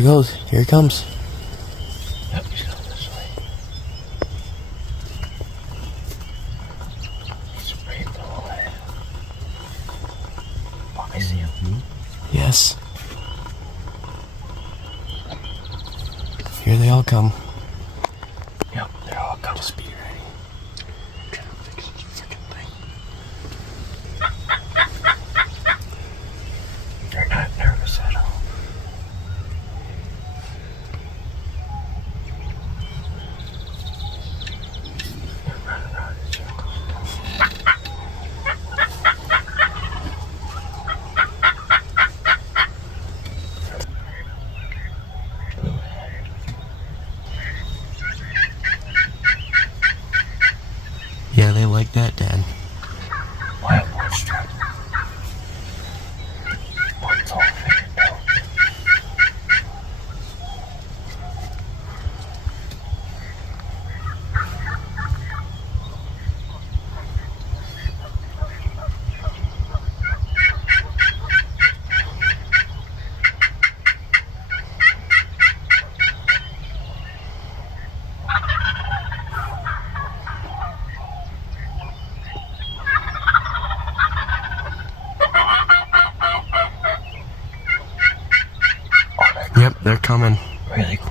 he goes. Here he comes. Yep, he's going this way. He's right away. Oh, I see him. Yes. Here they all come. Yep, they're all coming. Just be ready. I'm trying to fix this freaking thing. They're not nervous at all. They're running around in circles. Yeah, they like that, Dad. Wild boar strap. One's all figured out. Yep, they're coming. Really quick.